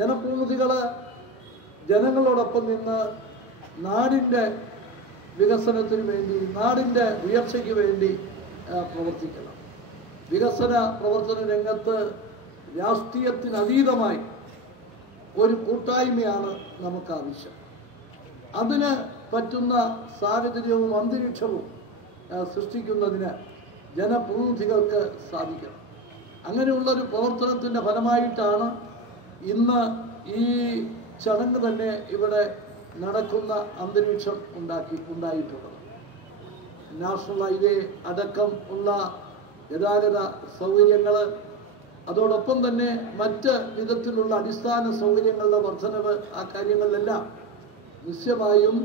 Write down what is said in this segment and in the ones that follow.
ജനപ്രതിനിധികൾ ജനങ്ങളോടൊപ്പം നിന്ന് നാടിൻ്റെ വികസനത്തിന് വേണ്ടി, നാടിൻ്റെ ഉയർച്ചയ്ക്ക് വേണ്ടി പ്രവർത്തിക്കണം. വികസന പ്രവർത്തന രംഗത്ത് രാഷ്ട്രീയത്തിനതീതമായി ഒരു കൂട്ടായ്മയാണ് നമുക്ക് ആവശ്യം. അതിന് പറ്റുന്ന സാഹചര്യവും അന്തരീക്ഷവും സൃഷ്ടിക്കുന്നതിന് ജനപ്രതിനിധികൾക്ക് സാധിക്കണം. അങ്ങനെയുള്ളൊരു പ്രവർത്തനത്തിൻ്റെ ഫലമായിട്ടാണ് ഇന്ന് ഈ ചടങ്ങ് തന്നെ ഇവിടെ നടക്കുന്ന അന്തരീക്ഷം ഉണ്ടായിട്ടുള്ളത്. നാഷണൽ ഹൈവേ അടക്കം ഉള്ള ഗതാഗത സൗകര്യങ്ങൾ, അതോടൊപ്പം തന്നെ മറ്റ് വിധത്തിലുള്ള അടിസ്ഥാന സൗകര്യങ്ങളുടെ വർധനവ്, ആ കാര്യങ്ങളിലെല്ലാം നിശ്ചയമായും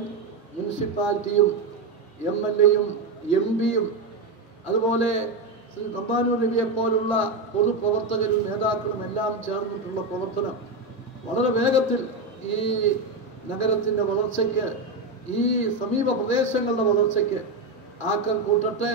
മുനിസിപ്പാലിറ്റിയും MLAയും MP യും അതുപോലെ ശ്രീ തമ്പാനൂർ രവിയെപ്പോലുള്ള പൊതുപ്രവർത്തകരും നേതാക്കളും എല്ലാം ചേർന്നിട്ടുള്ള പ്രവർത്തനം വളരെ വേഗത്തിൽ ഈ നഗരത്തിൻ്റെ വളർച്ചയ്ക്ക്, ഈ സമീപ പ്രദേശങ്ങളുടെ വളർച്ചയ്ക്ക് ആക്കം കൂട്ടട്ടെ.